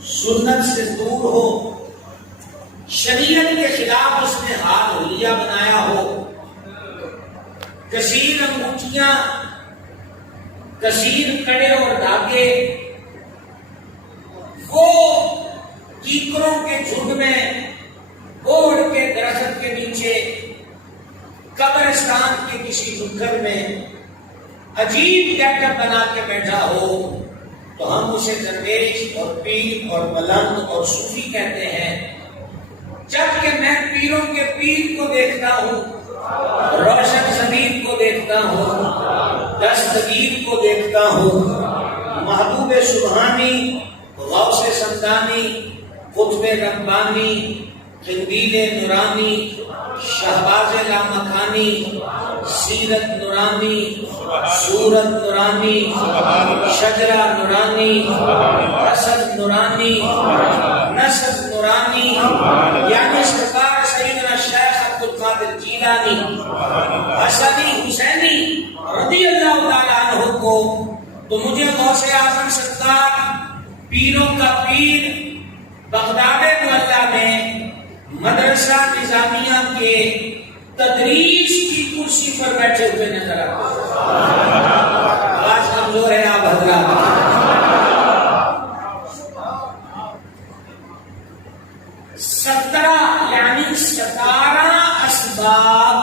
سنت سے دور ہو، شریعت کے خلاف اس نے حال حلیہ بنایا ہو، کثیر انگوٹھیاں، کثیر کڑے اور دھاگے، وہ کیکروں کے جھنڈ میں اوڑ کے درخت کے نیچے قبرستان کے کسی نکھر میں عجیب گیٹ اپ بنا کے بیٹھا ہو تو ہم اسے درویش اور پیر اور ملنگ اور صوفی کہتے ہیں، جبکہ میں پیروں کے پیر کو دیکھتا ہوں، روشن ضمیر کو دیکھتا ہوں، دستگیر کو دیکھتا ہوں، محبوب سبحانی، غوث سمدانی، قطب ربانی، قندیل نورانی، شہباز لامکانی، سیرت نورانی، صورت نورانی، شجرہ نورانی، حسد نورانی، نسب نورانی، یعنی سرکار سیدنا شیخ عبد القادر جیلانی حسنی حسینی رضی اللہ تعالیٰ عنہ کو تو مجھے غوث اعظم سرکار پیروں کا پیر بغداد معلیٰ میں مدرسہ نظامیہ کے تدریس کی کرسی پر بیٹھے ہوئے نظر آتے ہیں۔ آج کمزور ہے آپ حضرات، 17 اسباب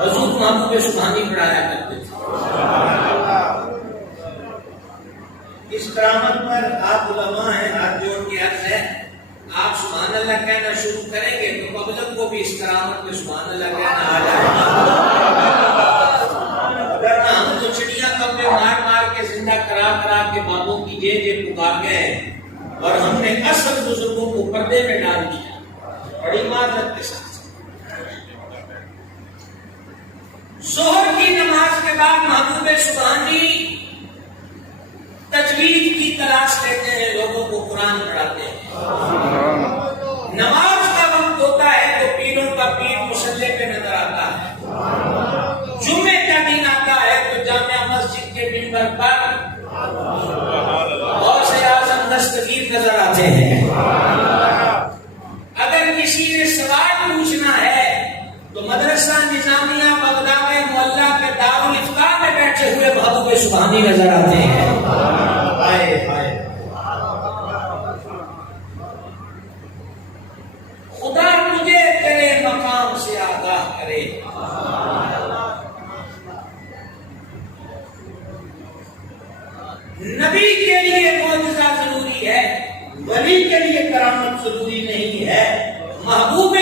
حضور محبوب سبحانی پڑھایا کرتے تھے۔ اس کرامت پر آپ علماء ہیں، ہاتھ جوڑ کے عرض ہے، آپ سبحان اللہ کہنا شروع کریں گے تو پبلک کو بھی اس کرامت میں سبحان اللہ کہنا آ جائے گا، ورنہ ہم تو چڑیاں کمبے مار مار کے زندہ کرا کرا کے بابوں کی جے جے پکار گئے ہیں اور ہم نے اصل بزرگوں کو پردے میں ڈال دیا بڑی معذرت کے ساتھ۔ ظہر کی نماز کے بعد محبوب سبحانی تجوید کی تلاش لیتے ہیں، لوگوں کو قرآن پڑھاتے ہیں۔ نماز کا وقت ہوتا ہے تو پیروں کا پیر مصلی پہ نظر آتا ہے، جمعے کا دن آتا ہے تو جامع مسجد کے منبر پر غوث اعظم دستگیر نظر آتے ہیں۔ اگر کسی نے سوال پوچھنا ہے تو مدرسہ نظامیہ بغداد معلیٰ کے دارالفتاح میں بیٹھے ہوئے محبوب سبحانی نظر آتے ہیں۔ خدا مجھے تیرے مقام سے آگاہ کرے، نبی کے لیے معجزہ ضروری ہے، ولی کے لیے کرامت ضروری نہیں ہے۔ محبوب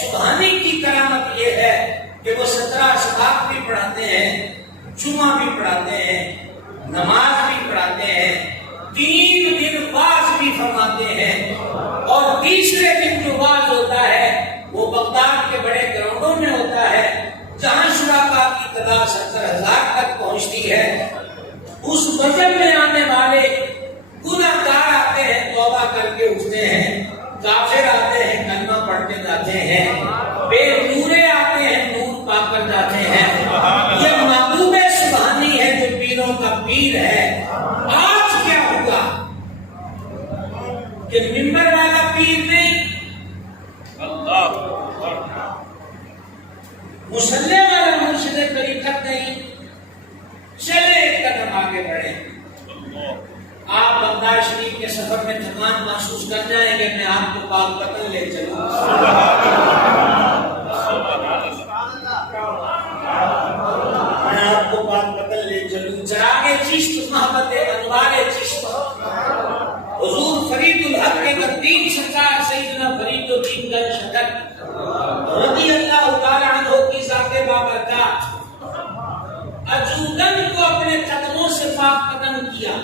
سبحانی کی کرامت یہ ہے کہ وہ 17 اسباق بھی پڑھاتے ہیں، جمعہ بھی پڑھاتے ہیں، نماز بھی پڑھاتے ہیں، 3 دن واز بھی فرماتے ہیں، اور تیسرے دن جو واز ہوتا ہے وہ بغداد کے بڑے گراؤنڈوں میں ہوتا ہے جہاں شرکاء کی تعداد 70,000 تک پہنچتی ہے۔ اس وجہ میں آنے والے گناہگار آتے ہیں، توبہ کر کے اٹھتے ہیں، کافر آتے ہیں، کلمہ پڑھ کے جاتے ہیں، بے نورے آتے ہیں، نور پا کر جاتے ہیں۔ یہ محبوب سبحانی ہے جو پیروں کا پیر ہے۔ آج کیا ہوا کہ ممبر والا پیر نہیں، مصلی والا مرشد طریقت نہیں، چلے ایک قدم آگے بڑھے۔ آپ بغداد شریف کے سفر میں تھکان محسوس کر جائیں گے، میں آپ کو پاک پتن لے چلوں، میں آپ کو پاک پتن لے چلوں، چراغ چشت محبت انوار چشت، حضور فرید الحق کے نزدیک سرکار سیدنا فرید الدین گنج شکر رضی اللہ تعالیٰ عنہ کی ذات بابرکات اجودن کو اپنے قدموں سے پاک قدم کیا۔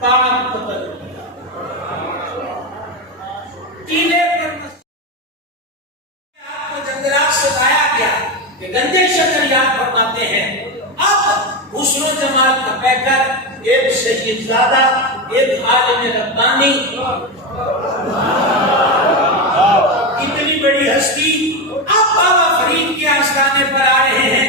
پاک قدم کیا، ٹیلے پر آپ کو جنگلات سے لایا گیا کہ گنجے شکر یاد فرماتے ہیں۔ اب حسن و جمال کا پیکر، ایک شہید زادہ، ایک عالم ربانی، اتنی بڑی ہستی اب بابا فرید کے آستانے پر آ رہے ہیں۔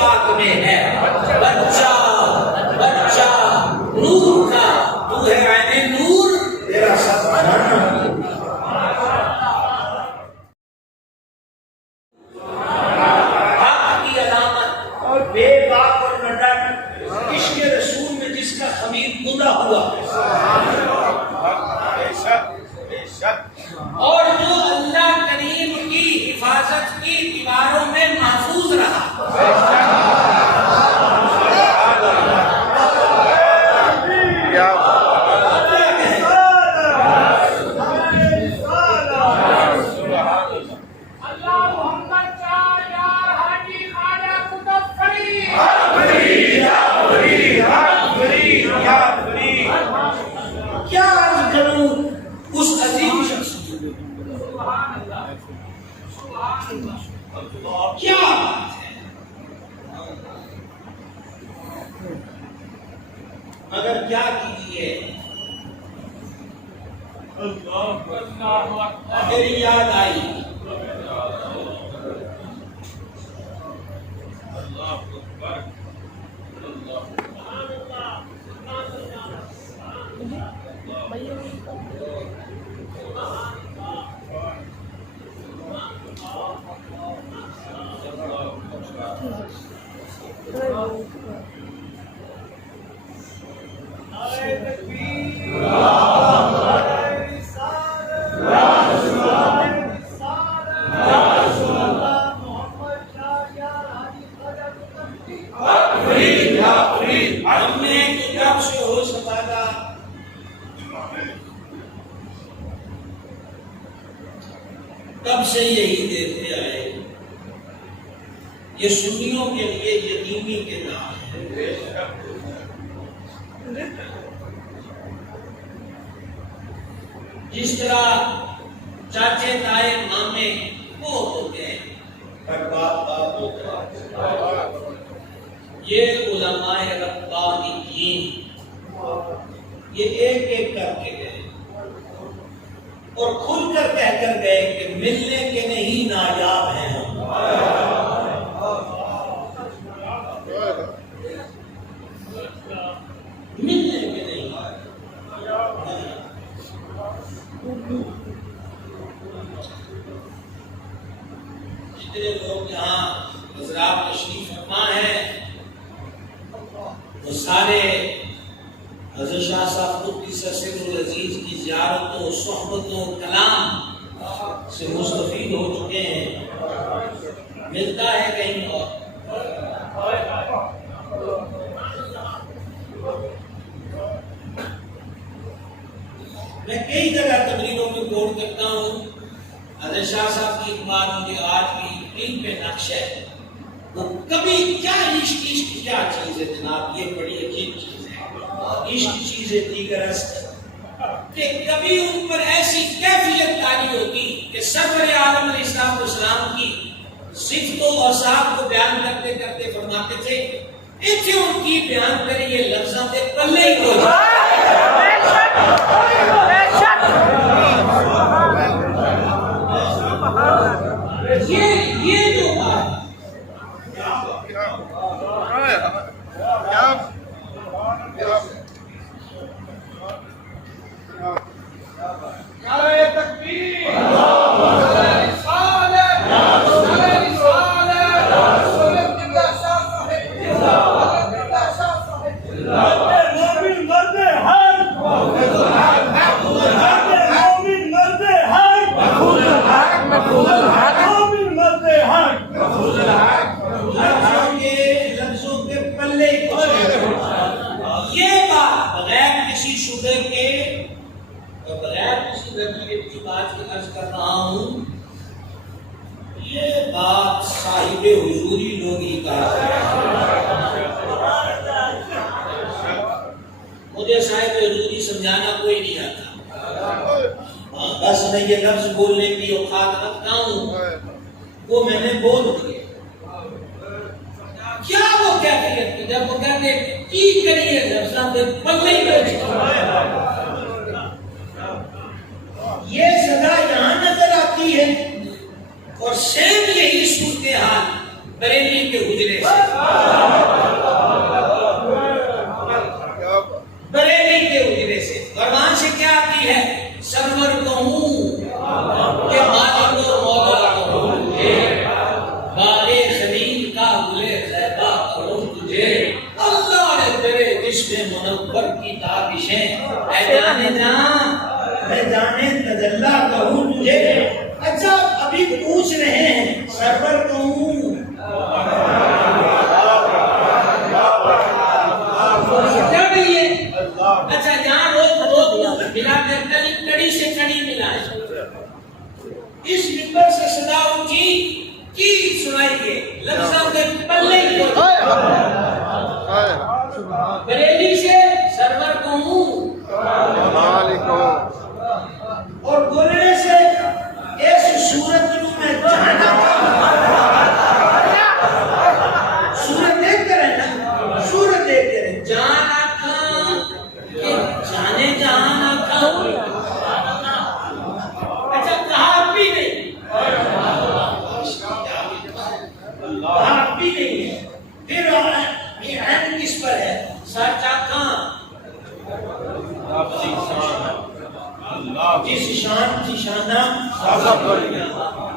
پاک میں ہے بچہ بچہ نور کا، تو ہے عین نور، تیرا سب بنانا حق کی علامت اور بے باک اور نڈر عشق رسول میں جس کا خمیر گندا ہوا اور جو اللہ کریم کی حفاظت کی دیواروں میں محفوظ رہا۔ کیا عرض کروں اس عظیم شخص کی، کیا بات ہے، مگر کیا کیجیے میری یاد آئی ہم نے کتاب سے ہو سکتا تب سے یہی دیکھتے آئے، یہ سنیوں کے لیے یتیمی کے نام ہے۔ جس طرح چاچے تائے مامے وہ ہوتے ہیں پر باپ باپ ہوتا ہے، یہ علماء ربانیین یہ ایک ایک کر کے گئے اور کھل کر کہہ کر گئے کہ ملنے کے نہیں نایاب ہیں ہم، ملنے کے نہیں۔ جتنے لوگ یہاں حضرات تشریف فرما ہیں وہ سارے حضرت شاہ صاحب قدس سر العزیز کی زیارتوں صحبتوں کلام سے مستفید ہو چکے ہیں، ملتا ہے کہیں اور۔ میں کئی جگہ تقریروں میں غور کرتا ہوں، حضرت شاہ صاحب کی ایک بات مجھے آج بھی دل پہ نقش ہے، وہ کبھی کیا عشق کیا چیز ہے جناب، یہ بڑی عجیب چیز ہے، عشق چیز دیگر است کہ کبھی ان پر ایسی کیفیت تاری ہوتی کہ سرور عالم علیہ السلام کی صفتوں اور صاحب کو بیان کرتے کرتے فرماتے تھے اتنے ان کی بیان کریں یہ لفظاں دے پلے ہی ہو جائے۔ یہ جو بات حضوری لوگ ہی مجھے صاحب حضوری سمجھانا کوئی نہیں آتا، بس میں یہ لفظ بولنے کی اوقات رکھتا ہوں، وہ میں نے بول دیے۔ کیا وہ کہتے ہیں جب وہ کہتے کی کریے لفظاں پہ پلے ہی بیٹھے، یہ سزا یہاں نظر آتی ہے اور سیم یہی صورتحال بریلی کے حجرے سے، بریلی کے حجرے سے، اور وہاں سے کیا آتی ہے؟ سرور کہوں کہ مالک و مولا کہوں تجھے، بارے خلیل کا گلے زیبا کہوں تجھے، اللہ نے تیرے جسم منور کی تابشیں، اے جانے جان میں جانے تجلا کہوں تجھے۔ اچھا ابھی پوچھ رہے ہیں سرور کہوں، اچھا یہاں روک ملا کر کڑی سے کڑی ملا ہے، اس ممبر سے صدا اونچی کی سنائیے، لفظوں کے پلے ہی بریلی سے سرور کہوں اور بولنے سے اس صورت میں جانا، صورت دیکھ کر ہے نا، صورت دیکھ کر ہے جانا جانے جانا تھا، اچھا کہا بھی نہیں، کہا بھی نہیں ہے، پھر یہ عین کس پر ہے؟ سچا کہاں جس شان کی شانہ،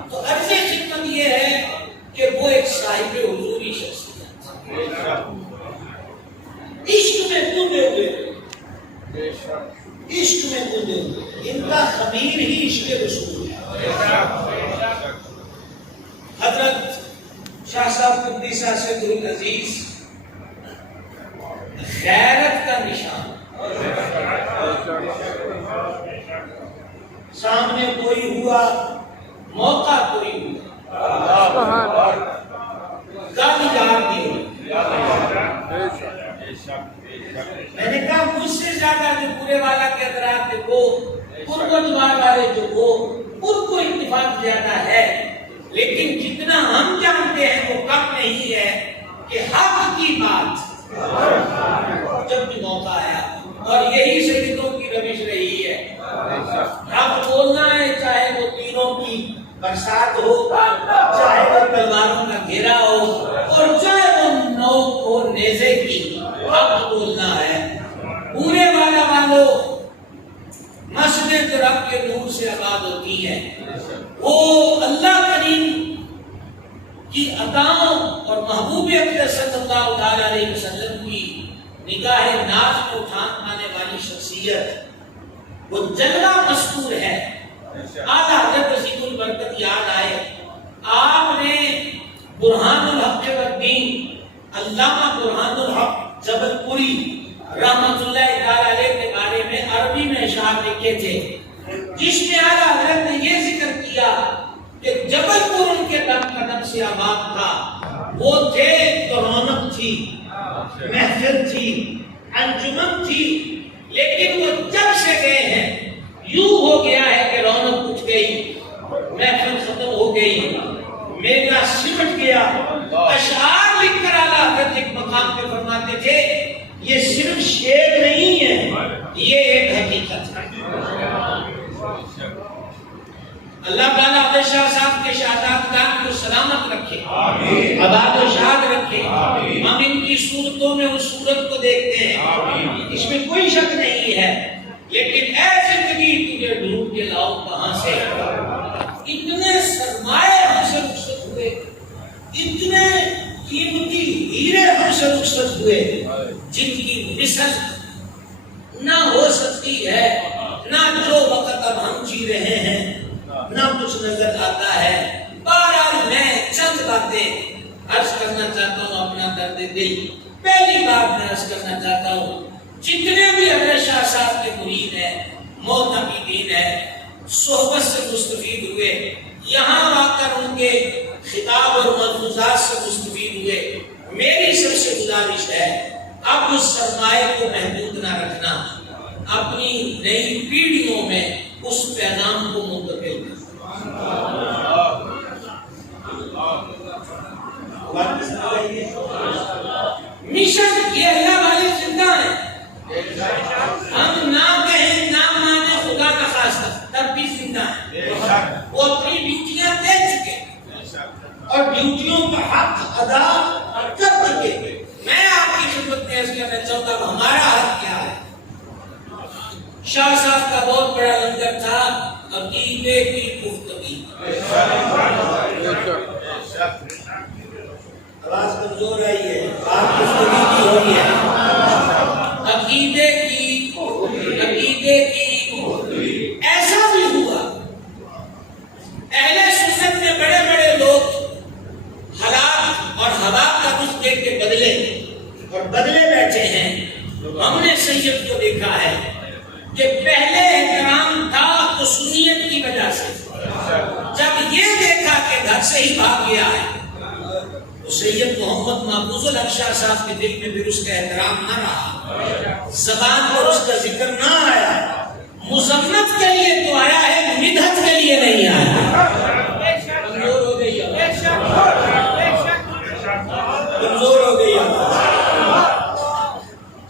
تو عرض خدمت یہ ہے کہ وہ ایک صاحب حضوری شخصیت، عشق میں کودے ہوئے، عشق میں کودے ہوئے، ان کا خمیر ہی عشق رسول ہے۔ حضرت شاہ صاحب قدس اسد العزیز غیرت کا نشان، سامنے کوئی ہوا، موقع کوئی ہوا، گالی یاد نہیں ہوئی۔ میں نے کہا مجھ سے زیادہ جو پورے والا کے حضرات تھے وہ پرگزوار والے جو وہ ان کو اتفاق زیادہ ہے، لیکن جتنا ہم جانتے ہیں وہ کم نہیں ہے کہ حق کی بات جب بھی موقع آیا، اور یہی سیدوں کی روش رہی ہے، حق بولنا ہے، چاہے وہ تیروں کی برسات ہو، چاہے وہ تلواروں کا گھیرا ہو، اور چاہے وہ نوک ہو نیزے کی، حق بولنا ہے۔ پورے والا والو مسجد رب کے نور سے آباد ہوتی ہے، وہ اللہ کریم کی عطاؤں اور محبوب اقدس صلی اللہ علیہ وسلم کی نگاہ ناز کو اٹھان آنے والی شخصیت، وہ جلوہ مذکور ہے۔ اعلیٰ حضرت عظیم البرکت یاد آئے، آپ نے برہان الحق والدین علامہ برہان الحق جبل پوری رحمت اللہ تعالی علیہ کے بارے میں عربی میں اشعار لکھے تھے، جس میں اعلیٰ حضرت نے یہ ذکر کیا کہ جبل پور ان کے دم قدم سے آباد تھا، وہ تھے تو رونق تھی، محفل تھی، انجمن تھی، لیکن وہ جب سے گئے ہیں یوں ہو گیا ہے کہ رونق اٹھ گئی، محفل ختم ہو گئی، میلہ سمٹ گیا۔ اشعار لکھ کر اعلیٰ حضرت ایک مقام پہ فرماتے تھے یہ صرف شعر نہیں ہے، یہ ایک حقیقت ہے۔ اللہ تعالیٰ عبد شاہ صاحب کے شہادات کو سلامت رکھے، آباد و شاد رکھے۔ ہم ان کی صورتوں میں اس صورت کو دیکھتے ہیں، اس میں کوئی شک نہیں ہے، لیکن اے زندگی تجھے ڈھونڈ کے لاؤ کہاں سے؟ اتنے سرمایہ ہم سے رخصت ہوئے، اتنے قیمتی ہیرے ہم سے رخصت ہوئے، جن کی مثل نہ ہو سکتی ہے، نہ جو وقت اب ہم جی رہے ہیں نہ کچھ نظر آتا ہے۔ بہرحال میں چند باتیں عرض کرنا چاہتا ہوں اپنا درد دل۔ پہلی بات میں عرض کرنا چاہتا ہوں، جتنے بھی حضرت شاہ صاحب کے مرید ہیں، معتقدین ہیں، صحبت سے مستفید ہوئے، یہاں آ کر ان کے خطاب اور ملفوظات سے مستفید ہوئے، میری سب سے گزارش ہے اب اس سرمایہ کو محدود نہ رکھنا، اپنی نئی پیڑھیوں میں اس پیغام کو منتقل کرنا۔ مشن یہ اللہ والے زندہ ہیں، ہم نہ کہیں نہ مانے خدا کا خاصہ، تب بھی زندہ ہیں، وہ اپنی ڈیوٹیاں دے چکے اور ڈیوٹیوں کا حق ادا کر چکے. میں آپ کی خدمت میں عرض کرنا چاہتا ہوں ہمارا حق کیا ہے. شاہ صاحب کا بہت بڑا لنگر تھا عقیدے کی گفتگی. آواز کمزور آئی ہے، بات گفتگی کی ہوئی ہے. عقیدے کی ایسا بھی ہوا اہل سنت میں بڑے بڑے لوگ حالات اور ہوا کا رخ دیکھ کے بدلے اور بدلے بیٹھے ہیں. ہم نے سید کو دیکھا ہے کہ پہلے احترام تھا تو سنیت کی وجہ سے، جب یہ دیکھا کہ گھر سے ہی بھاگ گیا ہے تو سید محمد محفوظ الحق شاہ صاحب کے دل میں پھر اس کا احترام نہ رہا، زبان پر اس کا ذکر نہ آیا. مذمت کے لیے تو آیا ہے، مدحت کے لیے نہیں آیا. کمزور ہو گئی.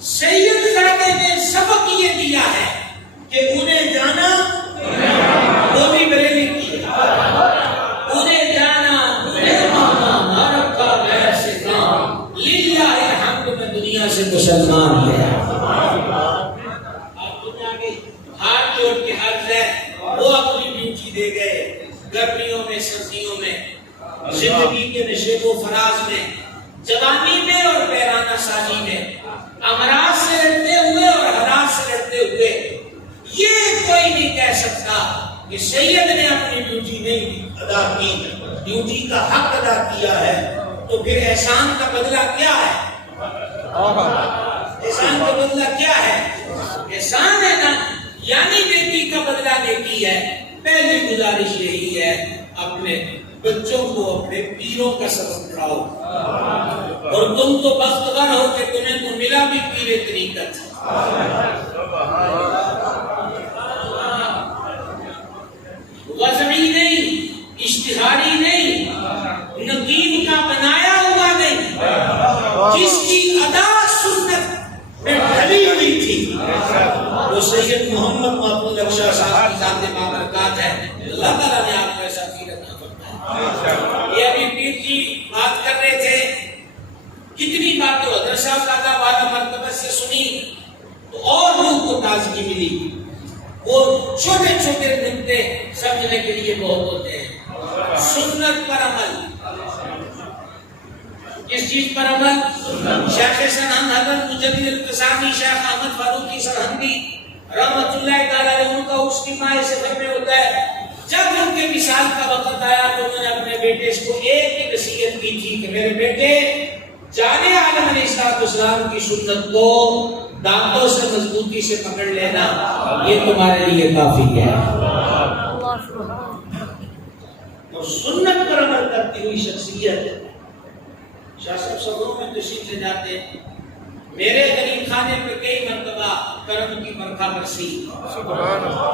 سید زادے نے سبق یہ دیا ہے کہ انہیں جانا وہ بھی بریلی کی ہے، انہیں جانا انہیں مانا نہ رکھا غیر سے کام، للہ الحمد میں دنیا سے مسلمان ہے. ہاتھ جوڑ کے حق ہے وہ اپنی ڈیوٹی دے گئے. گرمیوں میں سردیوں میں زندگی کے نشیب و فراز میں جوانی میں اور پیرانہ سازی میں امراض سے لڑتے ہوئے اور حالات سے لڑتے ہوئے یہ کوئی نہیں کہہ سکتا کہ سید نے اپنی ڈیوٹی نہیں ادا کی. ڈیوٹی کا حق ادا کیا ہے تو پھر احسان کا بدلہ کیا ہے؟ احسان کا بدلہ کیا ہے؟ احسان ہے نا، یعنی نیکی کا بدلہ نیکی ہے. پہلی گزارش یہی ہے اپنے بچوں کو اپنے پیروں کا سبق پڑھاؤ، اور تم تو بختور ہو کہ تمہیں تو ملا بھی پیر طریقت. وضعی نہیں، اشتہاری نہیں، نقیب کا بنایا ہوا نہیں، جس کی ادا سنت میں ڈھلی ہوئی تھی وہ سید محمد محفوظ الحق شاہ صاحب کی ذات بابرکات ہے. اللہ تعالیٰ نے آپ کو ایسا پیر عطا فرمایا. یہ ابھی پیر کی بات کر رہے تھے، کتنی باتیں حضرت صاحب دادا والا مرتبہ سے سنی تو اور روح کو تازگی ملی. وہ چھوٹے چھوٹے نقطے سمجھنے کے لیے بہت ہوتے ہیں. سنت پر عمل، کس چیز پر عمل؟ شیخ سرہند حضرت مجدد القصامی شیخ احمد فاروقی سرہندی رحمت اللہ تعالی ان کا اس کی ماں سے گھر میں ہوتا ہے. جب ان کے وصال کا وقت آیا تو انہوں نے اپنے بیٹے کو ایک ہی نصیحت کی تھی کہ میرے بیٹے جانے عالم علیہ السلام کی سنت کو دانتوں سے مضبوطی سے پکڑ لینا، یہ تمہارے لیے کافی ہے. اور سنت پر عمل کرتی ہوئی شخصیت شاہ صاحب صبروں میں تشریف لے جاتے ہیں. میرے غریب خانے پہ کئی مرتبہ کرم کی برکھا برسی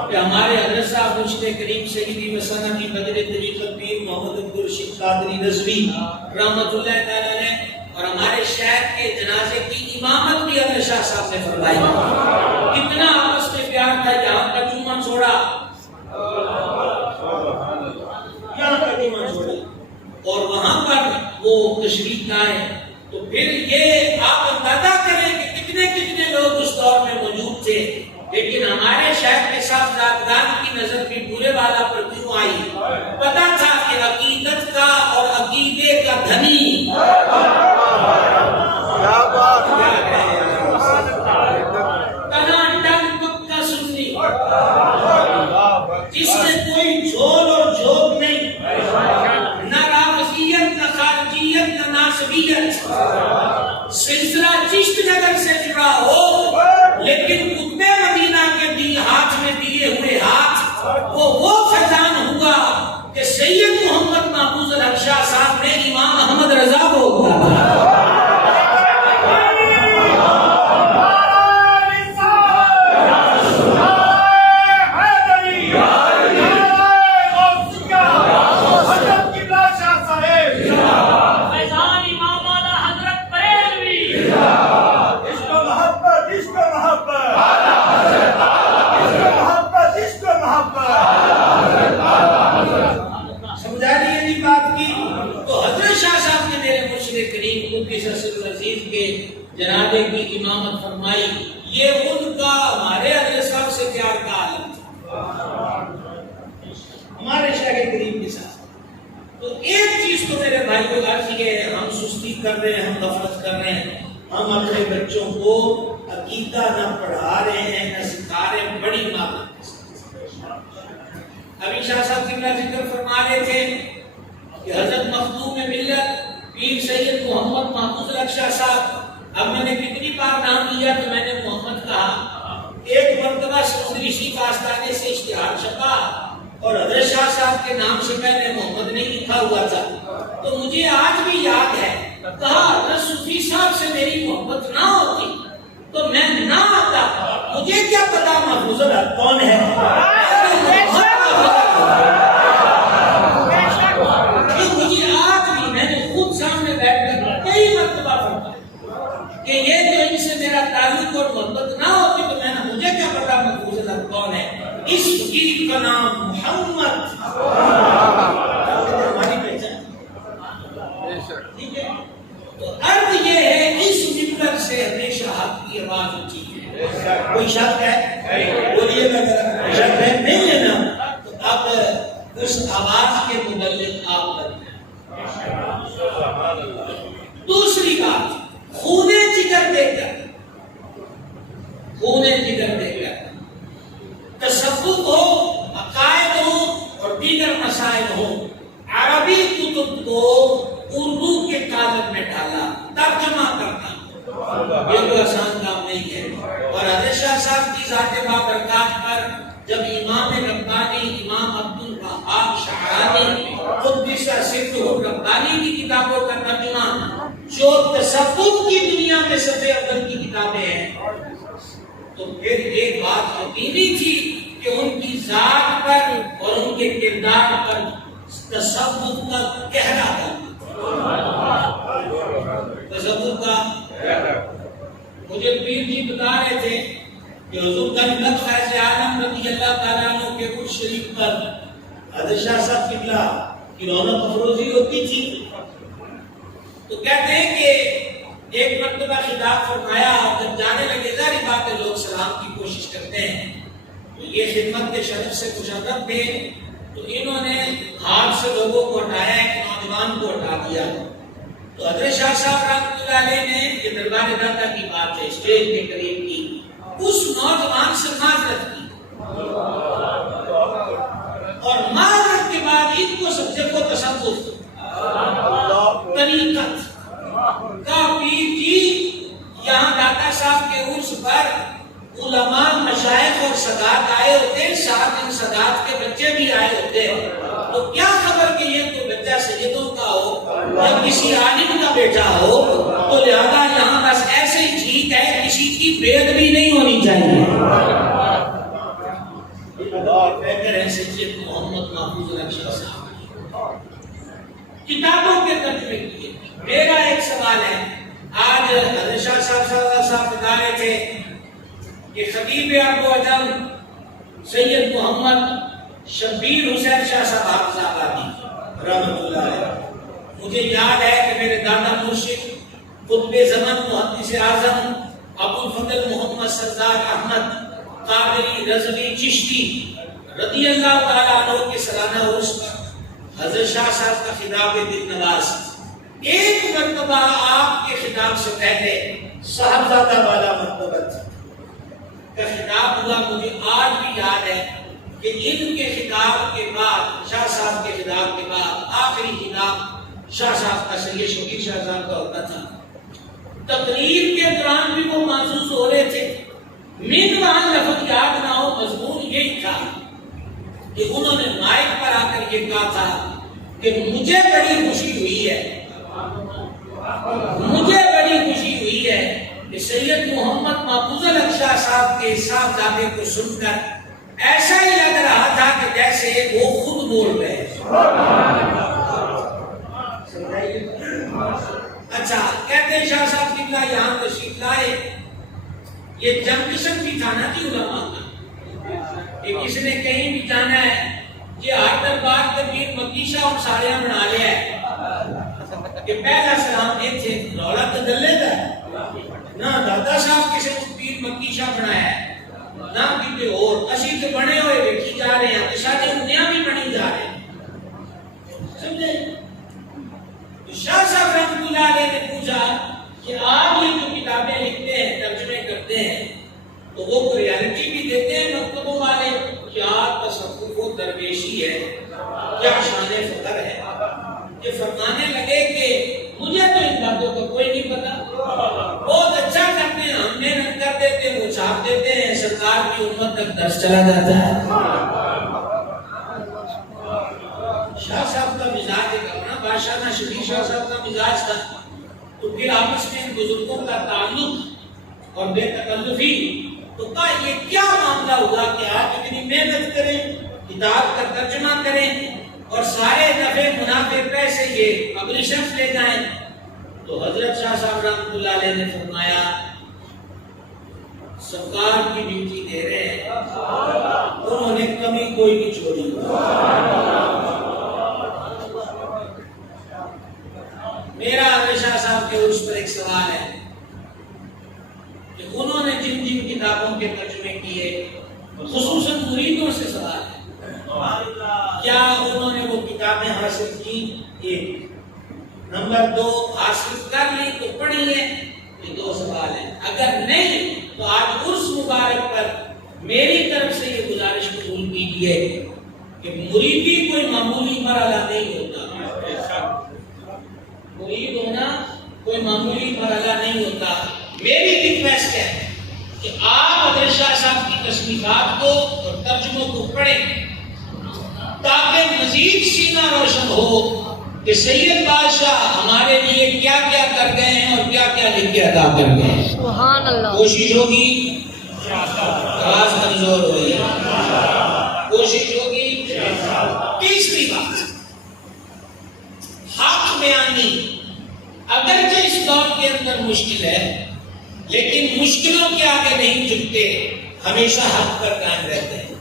کہ ہمارے حضرت صاحب مرشد کریم سیدی وسنتی بدر طریقت پیر محمد عبدالرشید قادری نظوی رحمت اللہ تعالی علیہ اور ہمارے شیخ کے جنازے کی امامت بھی حضرت شاہ صاحب نے فرمائی. کتنا آپس میں پیار تھا، یہاں کا چومن چھوڑا، یہاں کا چومن چھوڑا اور وہاں پر وہ تشریف لائے. تو پھر یہ آپ اندازہ کریں کہ کتنے کتنے لوگ اس دور میں موجود تھے، لیکن ہمارے شیخ کے ساتھ ذاتگان کی نظر بھی پورے والا پر کیوں آئی؟ پتا تھا کہ عقیدت کا اور عقیدے کا دھنی جس میں کوئی جھول اور جھوک نہیں، نہ رافضیت نہ خارجیت نہ ناصبیت، سلسلہ چشت نگر سے جڑا ہو لیکن قطب مدینہ کے دی ہاتھ میں دیے ہوئے ہاتھ وہ فیضان ہوا کہ سید محمد محفوظ الحق شاہ صاحب نے امام احمد رضا کو سمجھا رہی ہے بات قصص العزیز کے جنازے کی امامت فرمائی، یہ ان کا ہمارے حضرت صاحب سے پیار کا عالم تھا، ہمارے شاہ کریم کے ساتھ۔ تو ایک چیز تو میرے بھائی کو عرض ہے، ہم سستی کر رہے ہیں، ہم غفلت کر رہے ہیں، ہم اپنے بچوں کو عقیدہ نہ پڑھا رہے ہیں نہ سکھا رہے ہیں، بڑی معاملہ۔ ابھی شاہ صاحب قبلہ ذکر فرما رہے تھے کہ حضرت مخدوم ملت پیر سید محمد محفوظ الحق شاہ صاحب، اب میں نے کتنی بار نام لیا تو میں نے محمد کہا، ایک مرتبہ سمندری شیخ آستانے سے اشتہار چھپا اور حضرت شاہ صاحب کے نام سے میں نے محمد نہیں لکھا ہوا تھا، تو مجھے آج بھی یاد ہے، کہا حضرت صوفی صاحب سے میری محبت نہ ہوتی تو میں نہ آتا، مجھے کیا پتا محفوظ الحق کون ہے، مجھے آج بھی میں نے خود سامنے بیٹھ کر کئی مرتبہ پڑھا کہ یہ جو ان سے میرا تعلق اور محبت نہ ہوتی تو میں نے مجھے کیا پتا محفوظ الحق کون ہے، اس پیر کا نام محمد، ہماری پہچان، ٹھیک ہے۔ تو عرض یہ ہے، اس ممبر سے ہمیشہ حق کی آواز اونچی ہے، کوئی شک ہے؟ بولیے گا ذرا، شک ہے؟ نہیں ہے نا؟ تو اب اس آواز کے مبلغ آپ بنتے ہیں۔ دوسری بات، خونے جگر دے کر، خونے جگر دے کر تصوف ہو، عقائد ہو اور دیگر مسائل ہو، عربی کتب کو اردو کے کالم میں ڈالا، ترجمہ کرنا، یہ کوئی آسان کام نہیں ہے۔ اور حضرت شاہ صاحب کی ذات بابرکات پر جب امام ربانی امام عبدالوہاب شعرانی قدس سرہ ربانی کی کتابوں کا ترجمہ، جو تصوف کی دنیا میں صفحے اول کی کتابیں ہیں، تو پھر ایک بات یقینی تھی کہ ان کی ذات پر اور ان کے کردار پر تصوف کا گہرا تھا، تصوف کا۔ مجھے پیر جی بتا رہے تھے کہ حضور گنج بخش فیض عالم رضی اللہ تعالیٰ عنہ کے عرش شریف پر حضرت شاہ صاحب قبلہ کی رونق افروزی ہوتی تھی، تو کہتے ہیں کہ ایک مرتبہ خطاب فرمایا، اور جب جانے لگے ظاہر بات ہے لوگ سلام کی کوشش کرتے ہیں، تو یہ خدمت کے شرف سے مشرف تھے، تو انہوں نے ہاتھ سے لوگوں کو ہٹایا، ایک نوجوان کو ہٹا دیا، تو حضرت شاہ صاحب رحمۃ اللہ علیہ نے، یہ دربار داتا کی بات ہے، اسٹیج کے قریب کی، اس نوجوان سے معذرت کی، اور معذرت کے بعد ان کو سب سے کو تصوف طریقت کا پیر جی یہاں داتا صاحب کے عرس پر علماء مشائخ اور سادات آئے ہوتے، ساتھ ان سادات کے بچے بھی آئے ہوتے، تو کیا خبر کہ یہ تو بچہ سیدوں کا ہو یا کسی عالم کا بیٹا ہو، تو لہذا یہاں بس ایسے ہی ٹھیک ہے، کسی کی بے ادبی نہیں ہونی چاہیے۔ بہتر ہے سید محمد محفوظ الحق شاہ صاحب کتابوں کے ترجمے کیے۔ میرا ایک سوال ہے، آج حضرت شاہ صاحب بتا رہے تھے کہ خطیب عرب و عجم سید محمد شبیر حسین شاہ صاحب حافظ آبادی رحمۃ اللہ علیہ، مجھے یاد ہے کہ میرے دادا مرشد قطب زمن محدث اعظم ابو الفضل محمد سردار احمد قادری رضوی چشتی رضی اللہ تعالیٰ عنہ کے سالانہ عرس پر حضرت شاہ صاحب کا خطاب دل نواز، ایک مرتبہ آپ کے خطاب سے پہلے صاحبزادہ والا مرتبہ کا خطاب ہوا، مجھے آج بھی یاد ہے کہ ان کے خطاب کے بعد، شاہ صاحب کے خطاب کے بعد آخری خطاب شاہ صاحب کا سید شبیر شاہ صاحب کا ہوتا تھا۔ تقریر کے دوران بھی وہ محسوس ہو رہے تھے، من وہاں لفظ یاد نہ ہو، مضمون یہی تھا کہ انہوں نے مائک پر آ کر یہ کہا تھا کہ مجھے بڑی خوشی ہوئی ہے، مجھے بڑی خوشی ہوئی ہے کہ سید محمد محفوظ الحق شاہ صاحب کے صاحبزادے کو سن کر ایسا ہی لگ رہا تھا کہ جیسے وہ خود بول رہے۔ اچھا، کہتے ہیں شاہ صاحب قبلہ یہاں تشریف لائے، یہ جنکشن بھی تھا نا جی علماء کا، کہ کسی نے کہیں بھی جانا ہے، یہ ہر دربار کے پیر مکیشہ اور ساڑیاں بنا لیا ہے، کہ پہلا سلام ایتھے رولا تے دلے دا نہ دادا صاحب کسی کو پیر مکی شاہ بنایا ہے نہ کیتے اور اسی تے بنے ہوئے ویکھی جا رہے ہیں تے ساڈے انیاں بھی بنی جا رہے ہیں سمجھے تو شاہ صاحب رحمۃ اللہ علیہ نے پوچھا کہ آپ یہ جو کتابیں لکھتے ہیں ترجمے کرتے ہیں تو وہ کوئی ریالٹی بھی دیتے ہیں مکتبوں والے کیا تصوف و درویشی ہے کیا شان فخر ہے یہ فرمانے لگے کہ مجھے تو ان باتوں کا کوئی نہیں پتا بہت اچھا کرتے ہیں ہم محنت کر دیتے ہیں وہ چھاپ دیتے ہیں سرکار کی امت تک درس چلا جاتا ہے شاہ صاحب کا مزاج ایک اپنا بادشاہ ناشری شاہ صاحب کا مزاج تھا تو پھر آپس میں ان بزرگوں کا تعلق اور بے تکلفی تو کہا یہ کیا معاملہ ہوگا کہ آپ اتنی محنت کریں کتاب کا ترجمہ کریں اور سارے نفع منافع پیسے یہ اپنی شخص لے جائیں تو حضرت شاہ صاحب رحمۃ اللہ علیہ نے فرمایا سرکار کی ڈیوٹی دے رہے ہیں انہوں نے کمی کوئی نہیں چھوڑی میرا حضرت شاہ صاحب کے عرص پر ایک سوال ہے کہ انہوں نے جن جن کتابوں کے ترجمے کیے خصوصاً مریدوں سے سوال ہے کیا انہوں نے وہ کتابیں حاصل کی ایک نمبر 2 حاصل کر لی تو پڑھی ہے یہ 2 سوال ہیں اگر نہیں تو آج عرص مبارک پر میری طرف سے یہ گزارش قبول کیجیے کہ مریدی کوئی معمولی مرحلہ نہیں ہوتا مرید ہونا کوئی معمولی مرحلہ نہیں ہوتا میری ریکویسٹ ہے کہ آپ حضرت شاہ صاحب کی تصنیفات کو اور ترجموں کو پڑھیں تاکہ مزید سینہ روشن ہو کہ سید بادشاہ ہمارے لیے کیا کیا کر گئے ہیں اور کیا کیا لکھ کے عطا کر گئے ہیں سبحان اللہ کوشش ہوگی آواز کمزور ہو رہی ہے کوشش ہوگی تیسری بات حق بیانی اگرچہ اس دور کے اندر مشکل ہے لیکن مشکلوں کے آگے نہیں جھکتے ہمیشہ حق پر قائم رہتے ہیں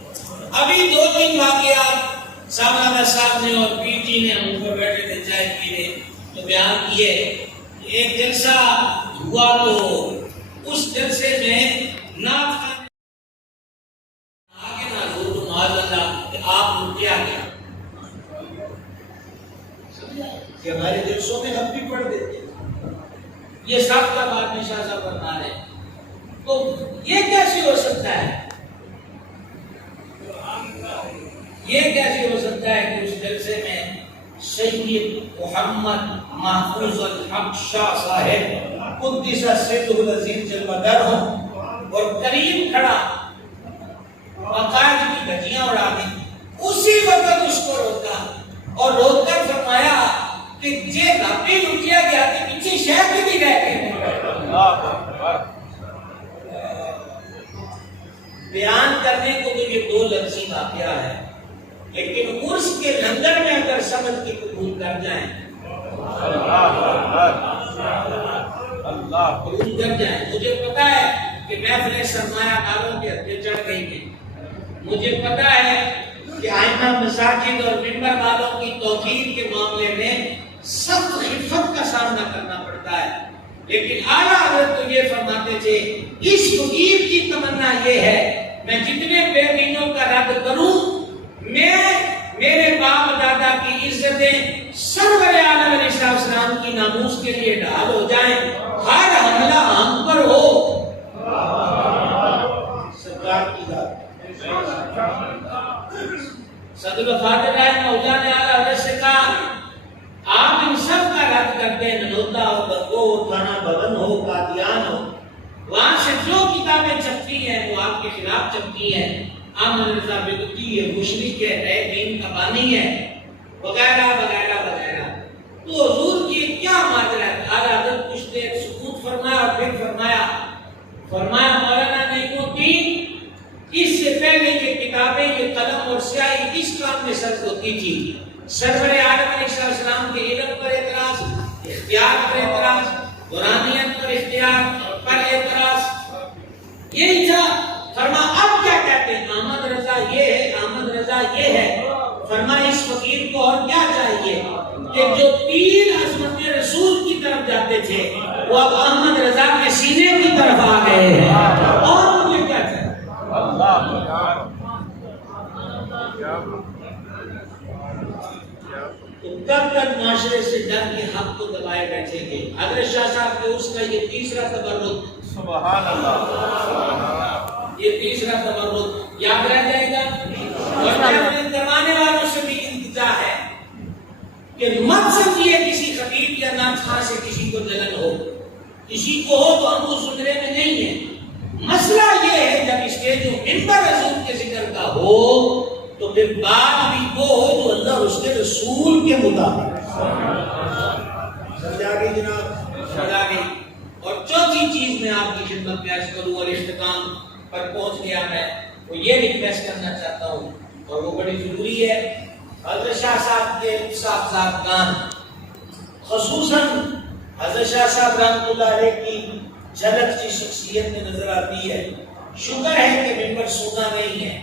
ابھی 2-3 واقعات سامنا صاحب نے اور پیر جی نے ہم اوپر بیٹھے تھے چائے پینے تو بیان کیے ایک جلسہ ہوا تو اس جلسے میں نعت خان آگے نہ حضور تو معاذ اللہ کہ آپ نے کیا کیا کہ ہمارے جلسوں میں ہم بھی پڑھ دیتے یہ سب کا بات میں شاہ صاحب فرما رہے ہیں تو یہ کیسے ہو سکتا ہے یہ کیسے ہو سکتا ہے کہ اس جلسے میں سید محمد محفوظ الحق شاہ صاحب قدس سرہ العزیز جلوہ در ہوں اور کریم کھڑا عقائد کی دھجیاں اڑا دی اسی وقت اس کو روکا اور روک کر فرمایا کہ یہ ربی لٹیا گیا کہ پیچھے شہر بھی نہیں رہ گئے بیان کرنے کو تو یہ 2 لفظی واقعہ ہے لیکن عرس کے لنگر میں اگر سمجھ کے قبول کر جائیں قبول کر جائیں مجھے پتا ہے کہ محفل سرمایہ کاروں کے ہتھے چڑھ گئی ہیں مجھے پتا ہے کہ آئمہ مساجد اور منبر والوں کی توقیر کے معاملے میں سخت خفت کا سامنا کرنا پڑتا ہے لیکن اعلیٰ حضرت تو یہ فرماتے تھے اس فقیر کی تمنا یہ ہے میں جتنے بے دینوں کا رد کروں میں میرے باپ دادا کی عزتیں سرور عالم علیہ السلام کی ناموس کے لیے ڈھال ہو جائیں ہر حملہ ہم پر ہو سرکار کی ذات صدر وفات رحمہ اللہ نے اعلیٰ حضرت سے کہا آپ ان سب کا رد کرتے ہیں ننوتا ہو بگو ہو تھانہ بھون ہو قادیان ہو وہاں سے جو کتابیں چھپتی ہیں وہ آپ کے خلاف چھپتی ہیں احمد رضا بدعتی ہے مشرک ہے نئے دین کا بانی ہے وغیرہ وغیرہ وغیرہ تو حضور کی کیا ماجرا ہے اعلیٰ حضرت کچھ دیر سکوت فرمایا اور پھر فرمایا مولانا نعیم الدین اس سے پہلے یہ کتابیں یہ قلم اور سیاہی اس کام میں سرد ہوتی تھی سرور عالم علیہ السلام کے علم پر اعتراض اختیار پر اعتراض قرآنیت پر اختیار پر اعتراض یہی تھا فرما اب کیا کہتے ہیں احمد رضا یہ ہے احمد رضا یہ ہے فرما اس فقیر کو اور کیا چاہیے کہ جو 3 عظمت وہ اب احمد رضا کے سینے کی طرف آ گئے ہیں، اور مجھے کیا چاہیے؟ تو کب تک معاشرے سے ڈر کے حق کو دبائے بیٹھیں گے؟ حضرت شاہ صاحب کے اس کا یہ تیسرا تبرک، سبحان اللہ، یہ تیسرا تبرک یاد رہ جائے گا۔ اور میں کروانے والوں سے بھی التجا ہے کہ مت سمجھیے کسی خطیب یا نعت خواں سے کسی کو جلن ہو، کسی کو ہو تو ہم اس زمرے میں نہیں ہیں۔ مسئلہ یہ ہے جب اسٹیج و منبر رسول کے ذکر کا ہو تو پھر بات بھی وہ ہو جو اللہ اس کے رسول کے مطابق۔ سمجھا گئی جناب؟ سمجھا گئی۔ اور چوتھی چیز میں آپ کی خدمت میں عرض کروں اور اختتام پر پہنچ گیا میں، وہ یہ ریکویسٹ کرنا چاہتا ہوں اور وہ بڑی ضروری ہے۔ حضرت شاہ صاحب کے صاحبزادگان، خصوصاً حضرت شاہ صاحب رحمۃ اللہ علیہ کی جھلک کی شخصیت میں نظر آتی ہے۔ شکر ہے کہ ممبر سونا نہیں ہے،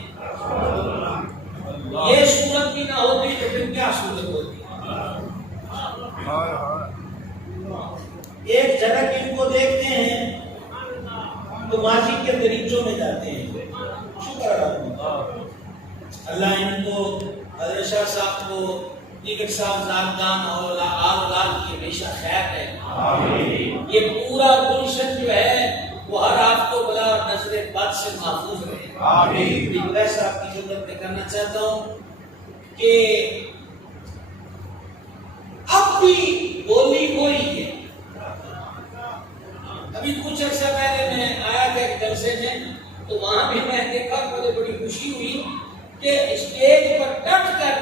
یہ صورت بھی نہ ہوتی تو پھر کیا صورت ہوتی؟ ایک جھلک ان کو دیکھتے ہیں تو ماضی کے دریچوں میں جاتے ہیں۔ شکر اللہ ان کو، حضرت شاہ صاحب کو، دیگر صاحبزادگان اور اولاد کی ہمیشہ خیر ہے۔ یہ پورا گلشن جو ہے وہ ہر آپ کو بلا اور نظر بد سے محفوظ رہے۔ ریکویسٹ آپ کی خدمت میں کرنا چاہتا ہوں کہ اب بھی بولی وہی ہے۔ ابھی کچھ عرصہ پہلے میں آیا تھا ایک جلسے میں، تو وہاں بھی میں دیکھا، مجھے بڑی خوشی ہوئی کہ اسٹیج پر ڈٹ کر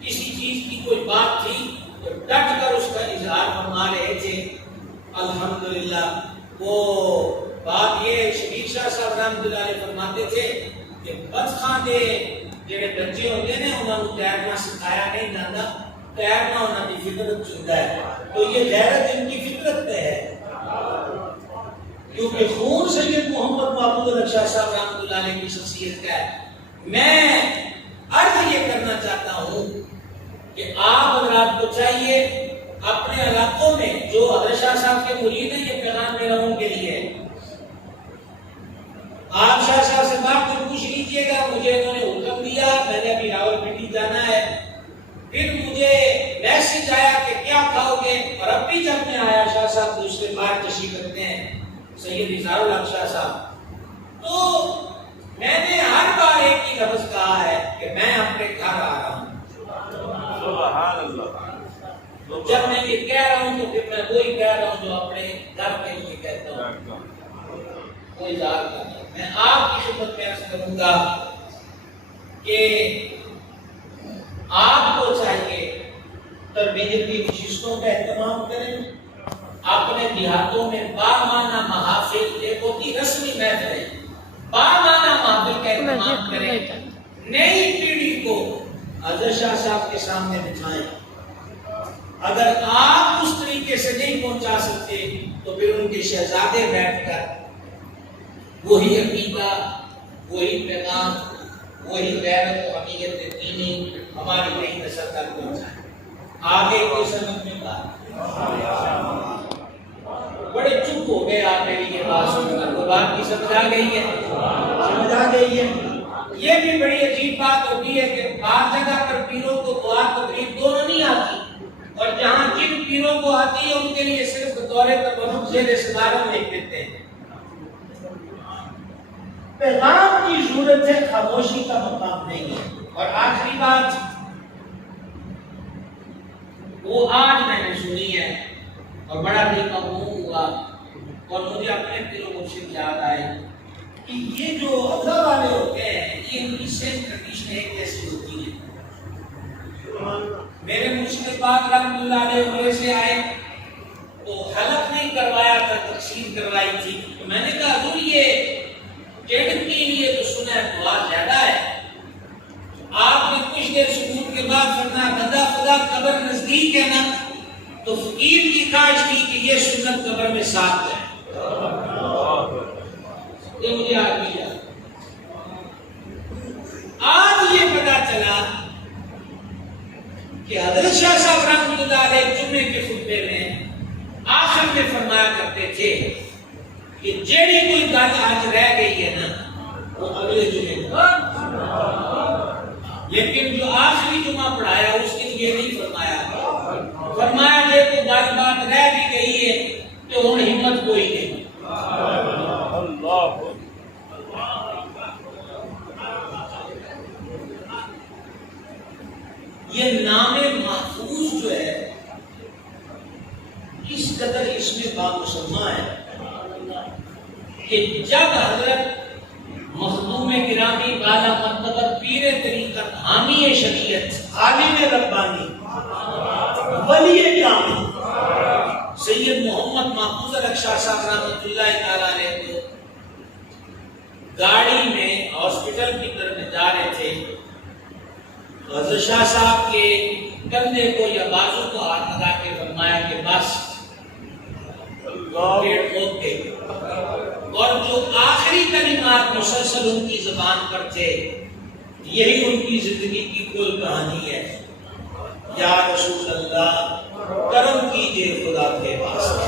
کسی چیز کی کوئی بات تھی تو ڈٹ کر اس کا اظہار فرما رہے تھے۔ الحمدللہ وہ بات یہ شبیر شاہ صاحب رحمۃ اللہ علیہ فرماتے تھے کہ بدخانے جڑے بچے ہوتے ہیں انہوں نے تیرنا سکھایا نہیں جاتا، تیرنا انہوں کی فطرت چنتا ہے، تو یہ غیرت ان کی فطرت پہ ہے، کیونکہ خون سید محمد محمود علی شاہ صاحب رحمۃ اللہ علیہ کی شخصیت کا ہے۔ میں عرض یہ کرنا چاہتا ہوں کہ آپ حضرات کو چاہیے اپنے علاقوں میں جو حضرت شاہ صاحب کے مرید ہیں، یہ پیغام میرا ان کے لیے ہے، آپ شاہ صاحب سے بات کر پوچھ لیجیے گا، مجھے انہوں نے حکم دیا، میں نے ابھی راولپنڈی جانا ہے، پھر مجھے میسج آیا کہ کیا کھاؤ گے، اور اب بھی جب میں آیا شاہ صاحب دوسرے بار تشریف رکھتے ہیں سید اظہار الحق شاہ صاحب، تو میں نے ہر بار ایک ہی لفظ کہا ہے کہ میں اپنے گھر آ رہا ہوں۔ سبحان اللہ۔ جب میں یہ کہہ رہا ہوں تو پھر میں وہی کہہ رہا ہوں جو اپنے گھر کے لیے کہتا ہوں، کوئی ظاہر نہیں۔ میں آپ کی خدمت میں عرض کروں گا کہ آپ کو چاہیے تربیت کی نشستوں کا اہتمام کریں، اپنے دیہاتوں میں بامانہ محافل، ایک ہوتی رسمی محفلیں، بامانہ محفل کا اہتمام کریں، نئی پیڑھی کو حضرت شاہ صاحب کے سامنے بٹھائیں۔ اگر آپ اس طریقے سے نہیں پہنچا سکتے تو پھر ان کے شہزادے بیٹھ کر وہی عقیدہ، وہی پیغام، وہی غیرت و حمیت دینی ہماری نئی نسل تک پہنچائیں۔ آگے کوئی سمجھ میں بات، بڑے چپ ہو گئے آپ میری یہ بات سن کر، وہ بات کی سمجھ آ گئی ہے؟ سمجھ آ گئی ہے؟ یہ بھی بڑی عجیب بات ہوتی ہے کہ بعض جگہ پر پیروں کو دعا تقریب دونوں نہیں آتی، اور جہاں جن پیروں کو آتی ہے ان کے لیے صرف بطور تبرک زیر صدارت لکھ دیتے ہیں۔ پیغام کی ضرورت ہے، خاموشی کا مقام نہیں ہے۔ اور آخری بات وہ آج میں نے سنی ہے اور بڑا دل مغموم ہوا، اور مجھے اپنے پیر و مرشد یاد آئے کہ یہ جو اللہ والے ہوتے ہیں یہ ان کی سیلف کنڈیشن ایک جیسی ہوتی ہے۔ میرے مرشد پاک رحمۃ اللہ علیہ عمرے سے آئے تو حلق نہیں کروایا تھا، تقسیم کروائی تھی، تو میں نے کہا حضور یہ ٹیڑھ کے لیے تو سنا ہے دعا زیادہ ہے۔ آپ نے کچھ دیر سکوت کے بعد فرمایا بندہ خدا قبر نزدیک ہے نا، تو فقیر کی خواہش تھی کہ یہ سنت قبر میں ساتھ ہے۔ یہ مجھے آج یہ پتا چلا کہ حضرت شاہ صاحب رحمۃ اللہ علیہ جمعے کے خطبے میں آخر میں کہ جیڑی کوئی گل آج رہ گئی ہے نا وہ اگلے جمعے لیکن جو آخری جمعہ پڑھایا اس کے لیے نہیں فرمایا جے کوئی بات رہ بھی گئی ہے تو ہن ہمت کوئی نہیں یہ نام محفوظ جو ہے اس قدر اس میں بامسمہ ہے کہ جب حضرت مخدوم گرامی بالا مرتبہ پیر طریقت حامی شریعت عالم ربانی ولی کامل سید محمد محفوظ الحق شاہ صاحب رحمۃ اللہ تعالیٰ علیہ کو گاڑی میں ہاسپٹل کی طرف جا رہے تھے، حضرت شاہ صاحب کے کندھے کو یا بازو کو ہاتھ لگا کے فرمایا کہ بس پیٹ کھود گئے، اور جو آخری کلمات مسلسل ان کی زبان پر تھے یہی ان کی زندگی کی کل کہانی ہے، یا رسول اللہ کرم کیجئے خدا کے واسطے،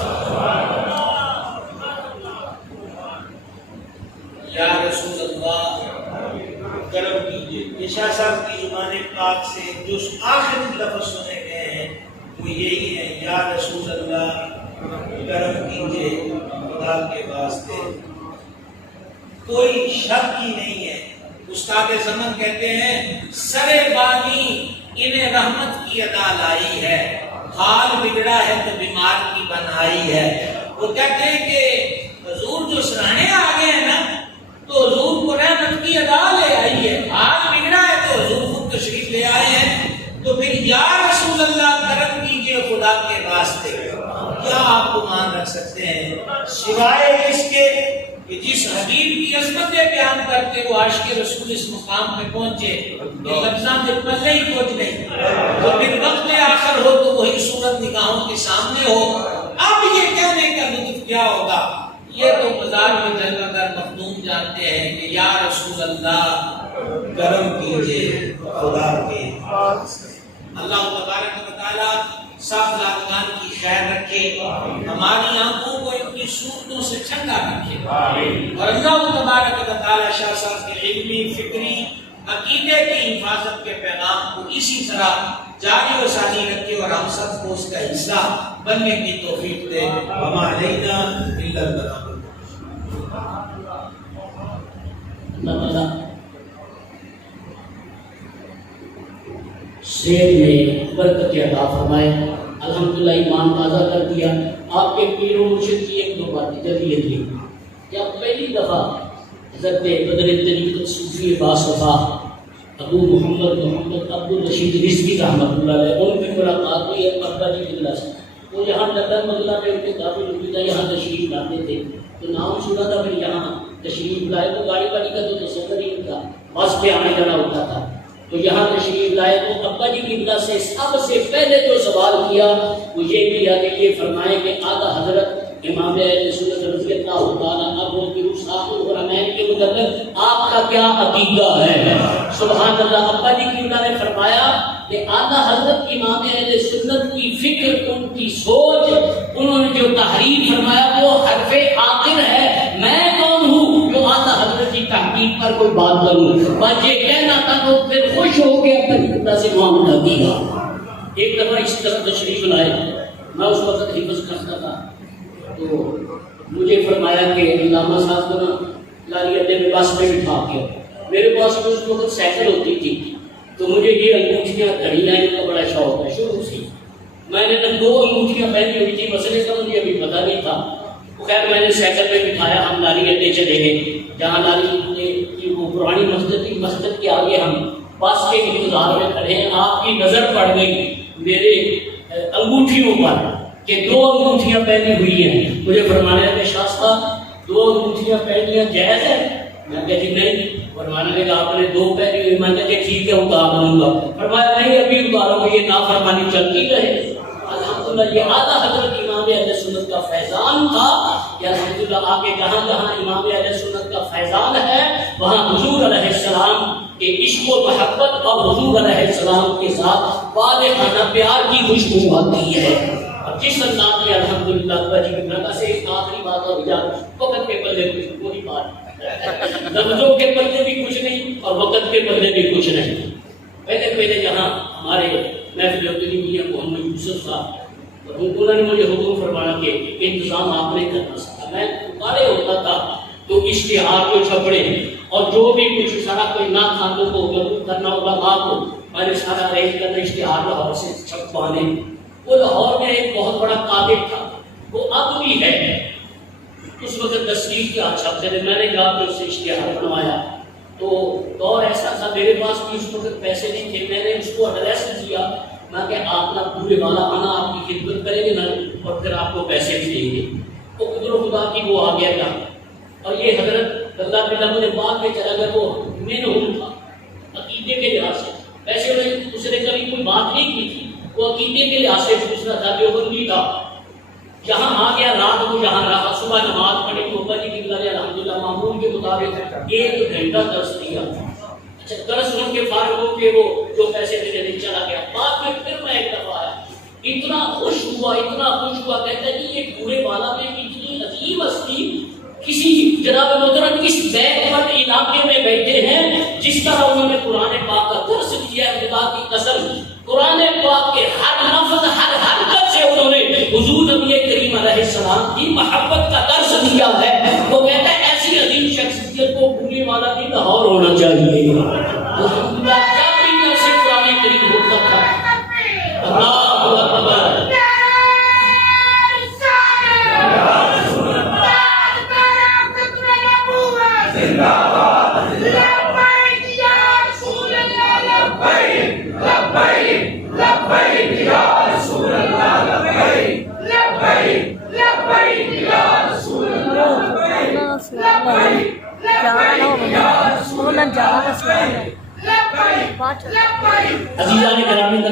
یا رسول اللہ کرم کیجئے۔ یہ شاہ صاحب کی زبان پاک سے جو آخری لفظ سنے گئے ہیں وہ یہی ہے، یا رسول اللہ کرم کیجئے خدا کے واسطے۔ کوئی شک ہی نہیں ہے، استاد زمن کہتے ہیں سرے بانی انہیں رحمت کی ادا لائی ہے، حال بگڑا ہے تو بیمار کی بنائی ہے۔ وہ کہتے ہیں کہ حضور جو سرانے آگے ہیں نا تو حضور کو رحمت کی ادا لے آئی ہے، حال بگڑا ہے تو حضور خود تشریف لے آئے ہیں، تو پھر یا رسول اللہ کرم کیجئے خدا کے واسطے کیا آپ کو مان رکھ سکتے ہیں سوائے اس کے کہ جس حبیب کی عظمتیں بیان کرتے وہ عاشق رسول اس مقام پہ پہنچے کہ لفظاں کے پلے ہی کچھ نہیں، تو پھر وقت آخر ہو تو وہی صورت نگاہوں کے سامنے ہو۔ اب یہ کہنے کا لطف کیا ہوگا؟ یہ تو مزار میں جلوہ گر مخدوم جانتے ہیں کہ یا رسول اللہ کرم کیجئے خدا کے۔ اللہ تبارک و تعالی سب زادگان کی خیر رکھے، ہماری آنکھوں کو ان کی صورتوں سے ٹھنڈا رکھے، اور اللہ تبارک و تعالی شاہ صاحب کے علمی فکری عقیدے کی حفاظت کے پیغام کو اسی طرح جاری و ساری رکھے اور ہم سب کو اس کا حصہ بننے کی توفیق دے۔ وما علینا الا البلاغ۔ اللہ صحت میں برکت عطا فرمائے۔ الحمدللہ ایمان تازہ کر دیا۔ آپ کے پیر و مرشد کی ایک دو باتیں جلدی جلدی کیا پہلی دفعہ حضرت بدر طریقت صوفی باصفا ابو محمد عبدالرشید رزوی رحمۃ اللہ علیہ ان کی ملاقات ہوئی ابا جی بگلا سے، وہ یہاں لندن مدلہ پہ ان کے قابل ہوئی یہاں تشریف لاتے تھے تو نام سنا تھا، پھر یہاں تشریف لائے تو گاڑی کا تو تصور ہی تھا، بس پہ آنے جانا ہوتا تھا، تو یہاں تشریف لائے تو ابا جی بگلا سے سب سے پہلے جو سوال کیا وہ یہ کیا کہ یہ فرمائے کہ آقا حضرت امام اہل سنت رضی اللہ تعالیٰ عنہ کی صاحب الحرمین کے متعلق آپ کا کیا عقیدہ ہے؟ سبحان اللہ۔ ابا جی بگلا نے فرمایا کہ آقا حضرت امام اہل سنت کی فکر، ان کی سوچ، انہوں نے جو تحریر فرمایا وہ حرف آخر ہے، میں کون ہوں جو آقا حضرت کی تحقیق پر کوئی بات کروں؟ بس یہ کہنا تھا تو پھر خوش ہو کے اپنی خدا سے معاملہ کیا۔ ایک دفعہ اس طرح تشریف لائے، میں اس وقت حفظ کرتا تھا تو مجھے فرمایا کہ علامہ صاحب کو نا لاری اڈے میں بس میں بٹھا کے، میرے پاس اس وقت سائیکل ہوتی تھی تو مجھے یہ انگوٹھیاں گھڑی لانے کا بڑا شوق ہے شروع سے، میں نے تو 2 انگوٹھیاں پہنی ہوئی تھی، مسئلے کا مجھے ابھی پتہ نہیں تھا، خیر میں نے سائیکل پہ بٹھایا، ہم لاری اڈے چلے گئے جہاں لاری کی وہ پرانی مسجد تھی، مسجد کے آگے ہم بس کے انتظار میں کھڑے ہیں، آپ کی نظر پڑ گئی میرے انگوٹھیوں پر کہ 2 انگوٹھیاں پہنی ہوئی ہیں، مجھے فرمانے لگے شاہ صاحب 2 انگوٹھیاں پہنیاں جائز ہے؟ میں کہا جی نہیں، فرمانے لگا آپ نے 2 پہنی ہوئی، میں کہا ٹھیک ہے اتار لوں گا، فرمایا نہیں ابھی اتاروں گا، یہ نافرمانی چلتی رہے۔ الحمدللہ یہ اعلیٰ حضرت امام اہل سنت کا فیضان تھا کہ الحمدللہ آگے جہاں جہاں امام اہل سنت کا فیضان ہے وہاں حضور علیہ السلام کہ عشق و محبت اور حضور علیہ السلام کے ساتھ والدانہ پیار کی خوشبو آتی ہے۔ جس انداز میں الحمدللہ ابا جی کی برکت سے ایک آخری بات اور جا وقت کے پلے کچھ کوئی بات لفظوں کے پلے بھی کچھ نہیں اور وقت کے پلے بھی کچھ نہیں. پہلے جہاں ہمارے محفل عبداللی میاں محمد یوسف صاحب اور انہوں نے مجھے حکم فرمایا کہ انتظام آپ نے کرنا سکتا. میں پکارے ہوتا تھا تو اشتہار کو چھپڑے اور جو بھی کچھ سارا کوئی نہ خانوں کو کرنا ہوگا ماں کو میں نے سارا ارینج کرنا اشتہار لاہور سے چھپوانے. وہ لاہور میں ایک بہت بڑا کاتب تھا, وہ اب بھی ہے, اس وقت تصویر کے ہاتھ چھپتے تھے. میں نے جا کے اس سے اشتہار بنوایا تو دور ایسا تھا میرے پاس بھی اس وقت پیسے نہیں تھے. میں نے اس کو ایڈریس دیا, میں کہ آپ نا پورے والا آنا آپ کی خدمت کریں گے نا اور پھر آپ کو پیسے بھی دیں گے. تو قدر خدا کی وہ آ گیا تھا. اور یہ حضرت اللہ بلّہ مجھے بعد میں چلا گیا, وہ مین تھا عقیدے کے لحاظ سے. ویسے اس نے کبھی کوئی بات نہیں کی تھی, وہ عقیدے کے لحاظ سے پوچھ رہا تھا, دیوبندی تھا. جہاں آ گیا رات کو جہاں رہا, صبح نماز پڑھی تو ابا جی کی بلّہ الحمدللہ معمول کے مطابق 1 گھنٹہ درس دیا. اچھا درس ان کے فارغ ہو کے وہ جو پیسے دینے نہیں چلا گیا. بعد میں پھر میں ایک دفعہ آیا, اتنا خوش ہوا کہتا ہے کہ یہ پورے والا میں اتنی عظیم ہستی کسی جناب محترم اس بیت پر علاقے میں بیٹھے ہیں جس طرح انہوں نے قرآن پاک کا درس دیا ہے. خدا کی قسم قرآن پاک کے ہر لفظ ہر حرکت سے انہوں نے حضور نبی کریم علیہ السلام کی محبت کا درس دیا ہے. وہ کہتا ہے ایسی عظیم شخصیت کو پونے والا بھی لاہور ہونا چاہیے. الحمدللہ کیا بھی درس قرآن کریم ہوتا تھا. اللہ اکبر. عزیزان گرامی کا